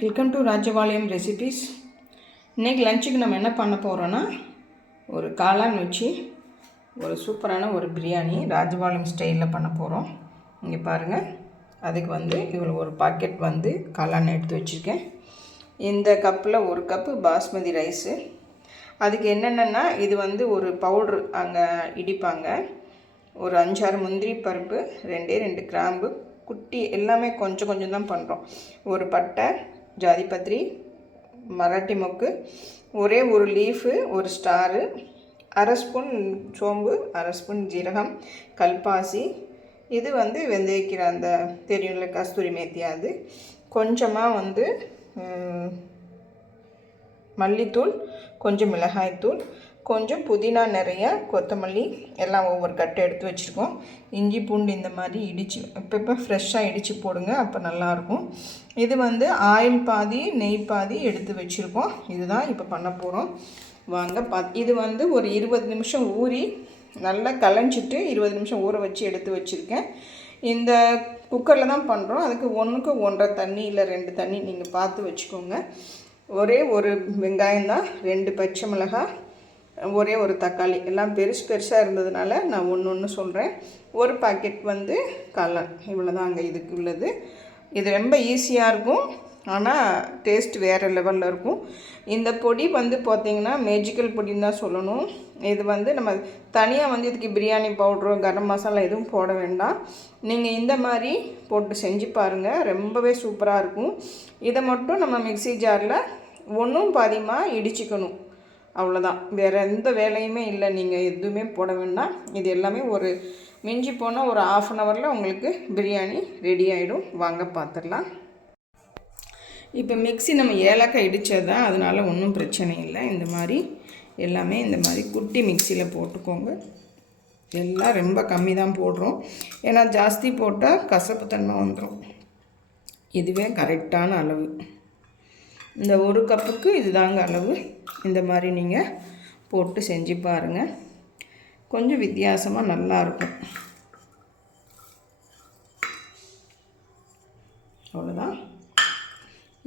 Welcome to Rajapalayam recipes. இன்றைக்கி லஞ்சுக்கு நம்ம என்ன பண்ண போகிறோன்னா, ஒரு காளான் வச்சு ஒரு சூப்பரான ஒரு பிரியாணி ராஜபாளையம் ஸ்டைலில் பண்ண போகிறோம். இங்கே பாருங்கள், அதுக்கு இவ்வளோ ஒரு பாக்கெட் காளான் எடுத்து வச்சுருக்கேன். இந்த கப்பில் ஒரு கப்பு பாஸ்மதி ரைஸு. அதுக்கு என்னென்னா, இது ஒரு பவுட்ரு அங்கே இடிப்பாங்க. ஒரு 5-6 முந்திரி பருப்பு, 2 கிராம்பு, குட்டி எல்லாமே கொஞ்சம் கொஞ்சம் தான் பண்ணுறோம். ஒரு பட்டை, ஜாதிபத்திரி, மராட்டி மொக்கு, ஒரே ஒரு லீஃபு, ஒரு ஸ்டாரு, 1/2 ஸ்பூன் சோம்பு, 1/2 ஸ்பூன் ஜீரகம், கல்பாசி, இது வெந்தயக்கிற அந்த தெரியும்ல கஸ்தூரி மேத்தி, அது கொஞ்சமாக மல்லித்தூள், கொஞ்சம் மிளகாய்த்தூள், கொஞ்சம் புதினா, நிறைய கொத்தமல்லி, எல்லாம் ஒவ்வொரு கட்டை எடுத்து வச்சுருக்கோம். இஞ்சி பூண்டு இந்த மாதிரி இடித்து இப்போ ஃப்ரெஷ்ஷாக இடித்து போடுங்க, அப்போ நல்லாயிருக்கும். இது ஆயில் பாதி நெய் பாதி எடுத்து வச்சுருக்கோம். இதுதான் இப்போ பண்ண போகிறோம். வாங்க இது ஒரு 20 நிமிஷம் ஊறி நல்லா களைஞ்சிட்டு 20 நிமிஷம் ஊற வச்சு எடுத்து வச்சுருக்கேன். இந்த குக்கரில் தான் பண்ணுறோம். அதுக்கு 1க்கு 1.5 தண்ணி இல்லை 2 தண்ணி நீங்கள் பார்த்து வச்சுக்கோங்க. ஒரே ஒரு வெங்காயம் தான், 2 பச்சை மிளகாய், ஒரே ஒரு தக்காளி, எல்லாம் பெருசாக இருந்ததுனால நான் ஒன்று சொல்கிறேன். ஒரு பாக்கெட் காளான், இவ்வளோ தான் அங்கே இதுக்கு உள்ளது. இது ரொம்ப ஈஸியாக இருக்கும், ஆனால் டேஸ்ட் வேறு லெவலில் இருக்கும். இந்த பொடி பார்த்திங்கன்னா மேஜிக்கல் பொடின்னு தான் சொல்லணும். இது நம்ம தனியாக இதுக்கு பிரியாணி பவுட்ரு, கரம் மசாலா எதுவும் போட வேண்டாம். நீங்கள் இந்த மாதிரி போட்டு செஞ்சு பாருங்கள், ரொம்பவே சூப்பராக இருக்கும். இதை மட்டும் நம்ம மிக்ஸி ஜாரில் ஒன்றும் பாதியமாக இடிச்சிக்கணும், அவ்வளோதான். வேறு எந்த வேலையுமே இல்லை, நீங்கள் எதுவுமே போட வேண்டாம். இது எல்லாமே ஒரு மிஞ்சி போனால் ஒரு 1/2 ஹவரில் உங்களுக்கு பிரியாணி ரெடி ஆகிடும். வாங்க பார்த்துடலாம். இப்போ மிக்ஸி நம்ம ஏலக்காய் இடித்தது தான், அதனால் ஒன்றும் பிரச்சனை இல்லை. இந்த மாதிரி எல்லாமே இந்த மாதிரி குட்டி மிக்சியில் போட்டுக்கோங்க. எல்லாம் ரொம்ப கம்மி தான் போடுறோம், ஏன்னா ஜாஸ்தி போட்டால் கசப்பு தன்மை வந்துடும். இதுவே கரெக்டான அளவு. இந்த ஒரு கப்புக்கு இதுதாங்க அளவு. இந்த மாதிரி நீங்கள் போட்டு செஞ்சு பாருங்கள், கொஞ்சம் வித்தியாசமாக நல்லாயிருக்கும். அவ்வளோதான்.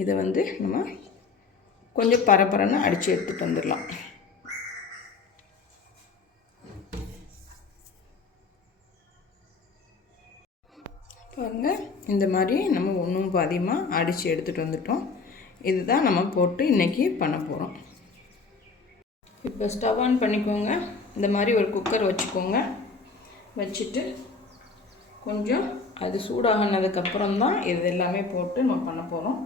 இதை நம்ம கொஞ்சம் பரபரன்னு அடித்து எடுத்துகிட்டு வந்துடலாம். பாருங்கள், இந்த மாதிரி நம்ம ஒன்றும் பாதியமாக அடித்து எடுத்துகிட்டு வந்துட்டோம். இதுதான் நம்ம போட்டு இன்றைக்கி பண்ண போகிறோம். இப்போ ஸ்டவ் ஆன் பண்ணிக்கோங்க. இந்த மாதிரி ஒரு குக்கர் வச்சுக்கோங்க. வச்சுட்டு கொஞ்சம் அது சூடாகினதுக்கப்புறம் தான் இது எல்லாமே போட்டு நம்ம பண்ண போகிறோம்.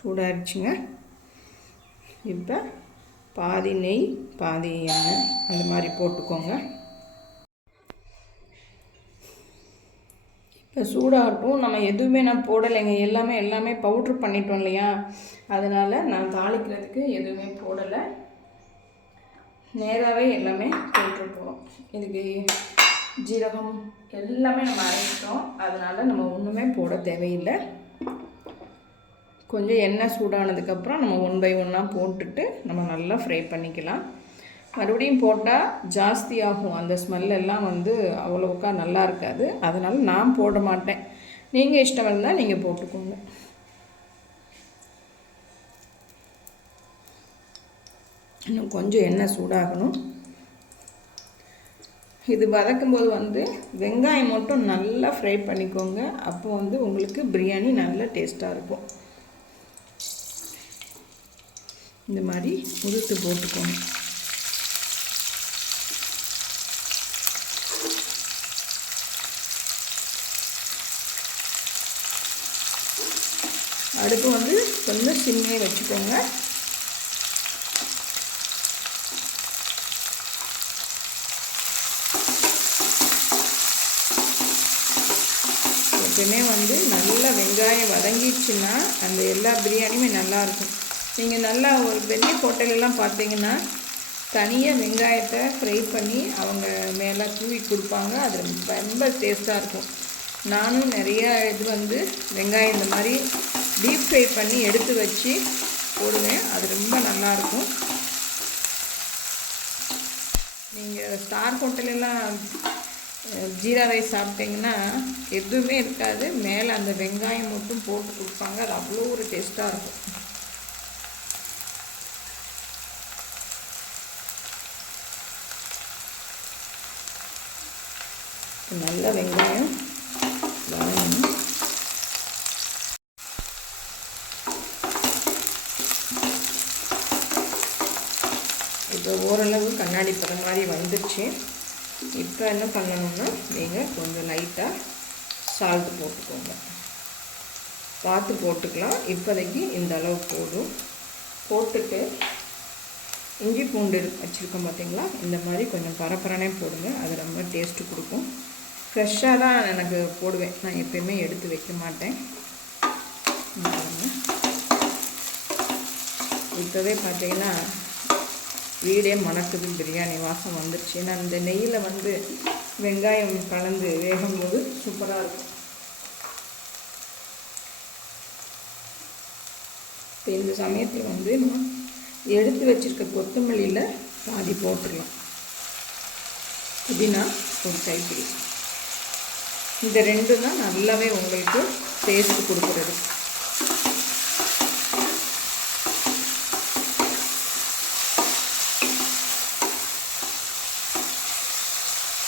சூடாகிடுச்சுங்க. இப்போ பாதி நெய் பாதி எண்ணெய் அந்த மாதிரி போட்டுக்கோங்க. இப்போ சூடாகட்டும். நம்ம எதுவுமே நான் போடலைங்க, எல்லாமே பவுட்ரு பண்ணிட்டோம் இல்லையா, அதனால் நான் தாளிக்கிறதுக்கு எதுவுமே போடலை. நேராகவே எல்லாமே போட்டுருப்போம். இதுக்கு ஜீரகம் எல்லாமே நம்ம அரைச்சிட்டோம், அதனால் நம்ம ஒன்றுமே போட தேவையில்லை. கொஞ்சம் எண்ணெய் சூடானதுக்கப்புறம் நம்ம 1 பை 1 போட்டுட்டு நம்ம நல்லா ஃப்ரை பண்ணிக்கலாம். மறுபடியும் போட்டால் ஜாஸ்தி ஆகும், அந்த ஸ்மெல்லெல்லாம் அவ்வளோக்கா நல்லா இருக்காது. அதனால் நான் போட மாட்டேன். நீங்கள் இஷ்டம் இருந்தால் நீங்கள் போட்டுக்கோங்க. இன்னும் கொஞ்சம் எண்ணெய் சூடாகணும். இது வதக்கும்போது வெங்காயம் மட்டும் நல்லா ஃப்ரை பண்ணிக்கோங்க. அப்போ உங்களுக்கு பிரியாணி நல்ல டேஸ்ட்டாக இருக்கும். இந்த மாதிரி உதுத்து போட்டுக்கோங்க. அடுப்பு கொஞ்சம் சிம்மே வச்சுக்கோங்க. எப்பவுமே நல்லா வெங்காயம் வதங்கிடுச்சுன்னா அந்த எல்லா பிரியாணியுமே நல்லாயிருக்கும். நீங்கள் நல்லா ஒரு பெரிய ஹோட்டலெல்லாம் பார்த்தீங்கன்னா தனியாக வெங்காயத்தை ஃப்ரை பண்ணி அவங்க மேலே தூவி கொடுப்பாங்க. அது ரொம்ப டேஸ்ட்டாக இருக்கும். நானும் நிறையா இது வெங்காயம் இந்த மாதிரி டீப் ஃப்ரை பண்ணி எடுத்து வச்சு போடுவேன். அது ரொம்ப நல்லாயிருக்கும். நீங்கள் ஸ்டார் ஹோட்டலெல்லாம் ஜீரா ரைஸ் சாப்பிட்டிங்கன்னா எதுவுமே இருக்காது, மேலே அந்த வெங்காயம் மட்டும் போட்டு கொடுப்பாங்க. அது அவ்வளோ ஒரு டேஸ்ட்டாக இருக்கும். நல்ல வெங்காயம் வதங்கணும். இப்போ ஓரளவு கண்ணாடி பதம் மாதிரி வந்துடுச்சு. இப்போ என்ன பண்ணணும்னா நீங்கள் கொஞ்சம் லைட்டாக சால்ட்டு போட்டுக்கோங்க. பார்த்து போட்டுக்கலாம். இப்போதைக்கு இந்த அளவு போதும். போட்டுட்டு இஞ்சி பூண்டு வச்சுருக்கோம் பார்த்தீங்களா, இந்த மாதிரி கொஞ்சம் பரப்பரனே போடுங்க. அது ரொம்ப டேஸ்ட்டு கொடுக்கும். ஃப்ரெஷ்ஷாக தான் எனக்கு போடுவேன், நான் எப்போயுமே எடுத்து வைக்க மாட்டேன். இப்போவே பார்த்தீங்கன்னா வீடே மணக்குது, பிரியாணி வாசம் வந்துடுச்சு. நான் இந்த நெய்யில் வந்து வெங்காயம் கலந்து வேகும்போது சூப்பராக இருக்கும். இப்போ இந்த சமயத்தில் வந்து நம்ம எடுத்து வச்சுருக்க கொத்தமல்லியில் பாதி போட்டுடலாம். புதினா ஒரு கைப்பிடி. இந்த ரெண்டும் தான் நல்லாவே உங்களுக்கு டேஸ்ட்டு கொடுக்குறது.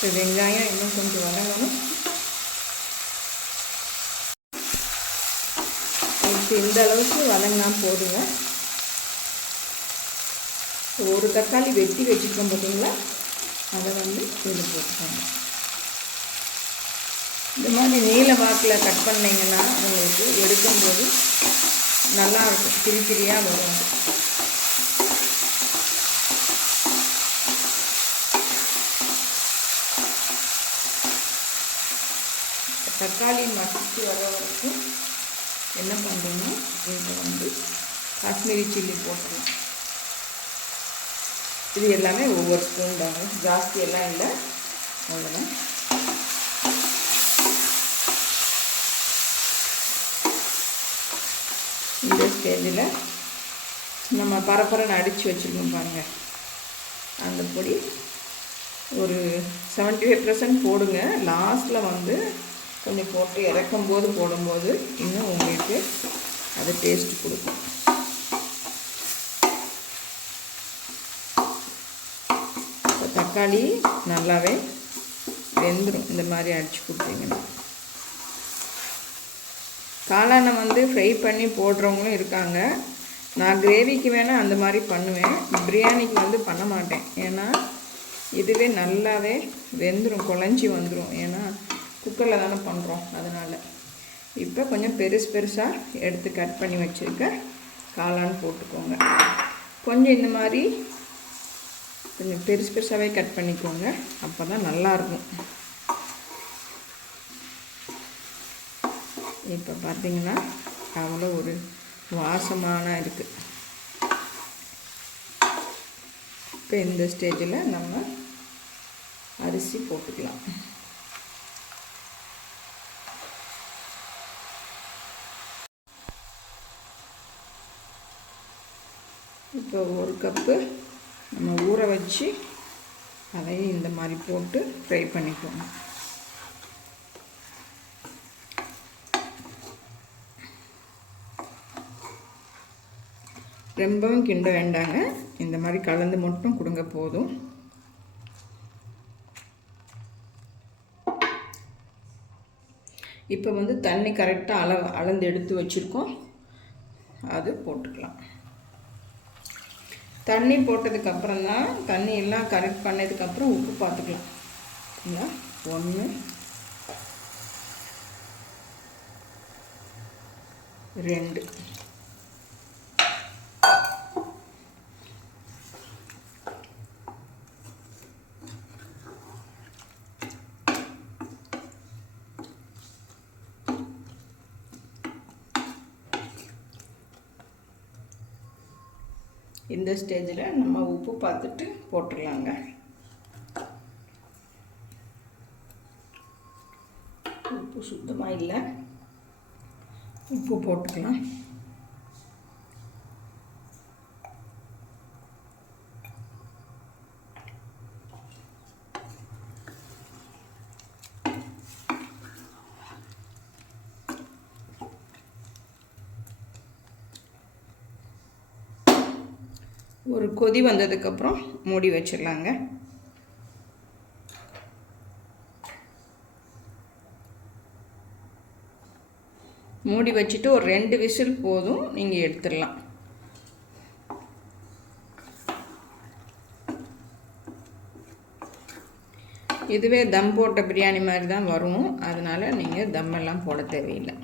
இப்போ வெங்காயம் இன்னும் கொஞ்சம் வதங்கணும். இப்போ இந்த அளவுக்கு வதங்கினா போடுங்க. ஒரு தக்காளி வெட்டி வச்சுருக்கோம் பார்த்தீங்களா, அதை வந்து இதில் போட்டுக்கோங்க. இந்த மாதிரி நீல வாக்கில் கட் பண்ணிங்கன்னா உங்களுக்கு எடுக்கும்போது நல்லாயிருக்கும், திரி திரியாக வரும். தக்காளி மசிச்சு வர வரைக்கும் என்ன பண்ணுறோன்னா இதை வந்து காஷ்மீரி சில்லி போட்டுடலாம். இது எல்லாமே ஒவ்வொரு ஸ்பூன் தாங்க, ஜாஸ்தி எல்லாம் இல்லை, அவ்வளோதான். இந்த ஸ்டேஜில் நம்ம பரப்பரன்னு அடித்து வச்சுருக்கோம் பாருங்கள், அந்த பொடி ஒரு 75% போடுங்க. லாஸ்ட்டில் வந்து கொஞ்சம் போட்டு இறக்கும்போது போடும்போது இன்னும் உங்களுக்கு அது டேஸ்ட் கொடுக்கும். இப்போ தக்காளி நல்லாவே வெந்துடும் இந்த மாதிரி அடித்து கொடுத்தீங்கன்னா. காளானை வந்து ஃப்ரை பண்ணி போடுறவங்களும் இருக்காங்க. நான் கிரேவிக்கு வேணால் அந்த மாதிரி பண்ணுவேன், பிரியாணிக்கு வந்து பண்ண மாட்டேன். ஏன்னா இதுவே நல்லாவே வெந்துடும், குழஞ்சி வந்துடும். ஏன்னா குக்கரில் தானே பண்ணுறோம், அதனால். இப்போ கொஞ்சம் பெருசாக எடுத்து கட் பண்ணி வச்சுருக்க காளான் போட்டுக்கோங்க. கொஞ்சம் இந்த மாதிரி கொஞ்சம் பெருசாகவே கட் பண்ணிக்கோங்க, அப்போ தான் நல்லாயிருக்கும். இப்போ பார்த்திங்கன்னா அவ்வளோ ஒரு வாசமான இருக்குது. இப்போ இந்த ஸ்டேஜில் நம்ம அரிசி போட்டுக்கலாம். இப்போ ஒரு கப்பு நம்ம ஊற வச்சு அதையும் இந்த மாதிரி போட்டு ஃப்ரை பண்ணிக்கோங்க. ரொம்பவும் கிண்ட வேண்டாங்க, இந்த மாதிரி கலந்து மட்டும் கொடுங்க போதும். இப்போ வந்து தண்ணி கரெக்டாக அளந்து எடுத்து வச்சுருக்கோம், அது போட்டுக்கலாம். தண்ணி போட்டதுக்கப்புறம் தான், தண்ணி எல்லாம் கரெக்ட் பண்ணதுக்கப்புறம் உப்பு பார்த்துக்கலாம். சரிங்களா? 1 2 இந்த ஸ்டேஜில் நம்ம உப்பு பார்த்துட்டு போட்டுடலாங்க. உப்பு சுத்தமாக இல்லை, உப்பு போட்டுக்கலாம். ஒரு கொதி வந்ததுக்கப்புறம் மூடி வச்சிடலாங்க. மூடி வச்சுட்டு ஒரு 2 விசில் போதும், நீங்கள் எடுத்துடலாம். இதுவே தம் போட்ட பிரியாணி மாதிரி தான் வரும், அதனால் நீங்கள் தம்மெல்லாம் போட தேவையில்லை.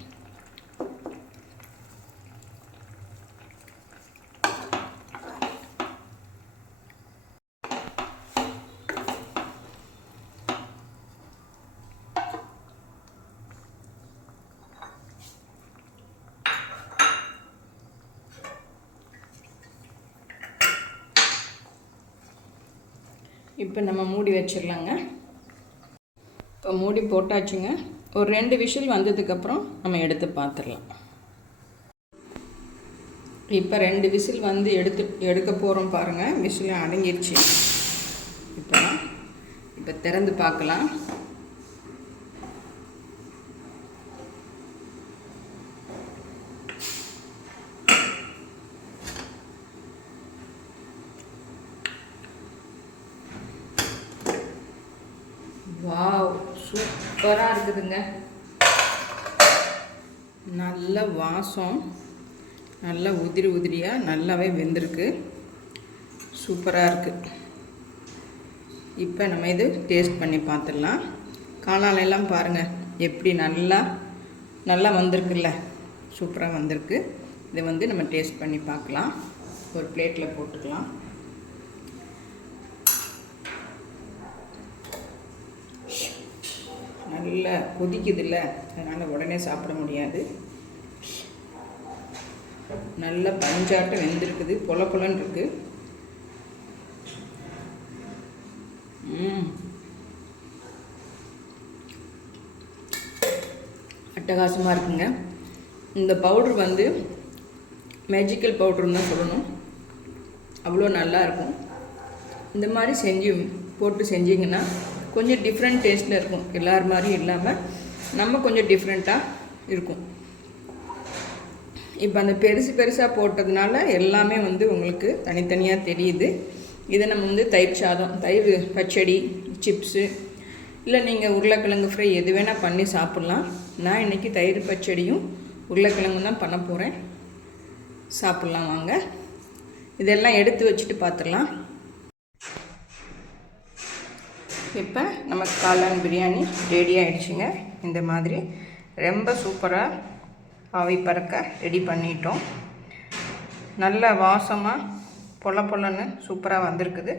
இப்போ நம்ம மூடி வச்சிடலாங்க. இப்போ மூடி போட்டாச்சுங்க. ஒரு 2 விசில் வந்ததுக்கப்புறம் நம்ம எடுத்து பார்த்துடலாம். இப்போ 2 விசில் வந்து எடுக்க போகிறோம் பாருங்கள். விசில் அடங்கிடுச்சு. இப்போ திறந்து பார்க்கலாம். வாவ், சூப்பராக இருக்குதுங்க. நல்ல வாசம், நல்ல உதிரியாக நல்லாவே வெந்திருக்கு. சூப்பராக இருக்குது. இப்போ நம்ம இது டேஸ்ட் பண்ணி பார்த்துடலாம். காளானெல்லாம் பாருங்கள் எப்படி நல்லா வந்திருக்குல்ல, சூப்பராக வந்திருக்கு. இதை வந்து நம்ம டேஸ்ட் பண்ணி பார்க்கலாம். ஒரு பிளேட்டில் போட்டுக்கலாம். நல்லா கொதிக்குதில்ல, அதனால் உடனே சாப்பிட முடியாது. நல்ல பஞ்சாட்டம் வெந்திருக்குது, பொலன்னு இருக்குது. அட்டகாசமாக இருக்குங்க. இந்த பவுடர் வந்து மேஜிக்கல் பவுடர்னு தான் சொல்லணும். அவ்வளோ நல்லா இருக்கும். இந்த மாதிரி போட்டு செஞ்சிங்கன்னா கொஞ்சம் டிஃப்ரெண்ட் டேஸ்ட்டில் இருக்கும். எல்லார் மாதிரியும் இல்லாமல் நம்ம கொஞ்சம் டிஃப்ரெண்ட்டாக இருக்கும். இப்போ அந்த பெருசாக போட்டதுனால எல்லாமே வந்து உங்களுக்கு தனித்தனியாக தெரியுது. இதை நம்ம வந்து தயிர் சாதம், தயிர் பச்சடி, சிப்ஸு, இல்லை நீங்கள் உருளைக்கிழங்கு ஃப்ரை எது வேணால் பண்ணி சாப்பிட்லாம். நான் இன்றைக்கி தயிர் பச்சடியும் உருளைக்கிழங்கும் தான் பண்ண போகிறேன். சாப்பிட்லாம் வாங்க. இதெல்லாம் எடுத்து வச்சுட்டு பார்த்துடலாம். இப்போ நமக்கு காளான் பிரியாணி ரெடி ஆகிடுச்சுங்க. இந்த மாதிரி ரொம்ப சூப்பராக ஆவி பறக்க ரெடி பண்ணிட்டோம். நல்ல வாசமாக பொலன்னு சூப்பராக வந்திருக்குது.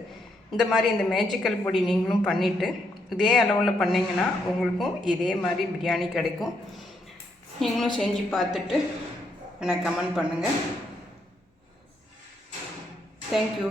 இந்த மாதிரி இந்த மேஜிக்கல் பொடி நீங்களும் பண்ணிவிட்டு இதே அளவில் பண்ணிங்கன்னா உங்களுக்கும் இதே மாதிரி பிரியாணி கிடைக்கும். நீங்களும் செஞ்சு பார்த்துட்டு எனக்கு கமெண்ட் பண்ணுங்கள். தேங்க்யூ.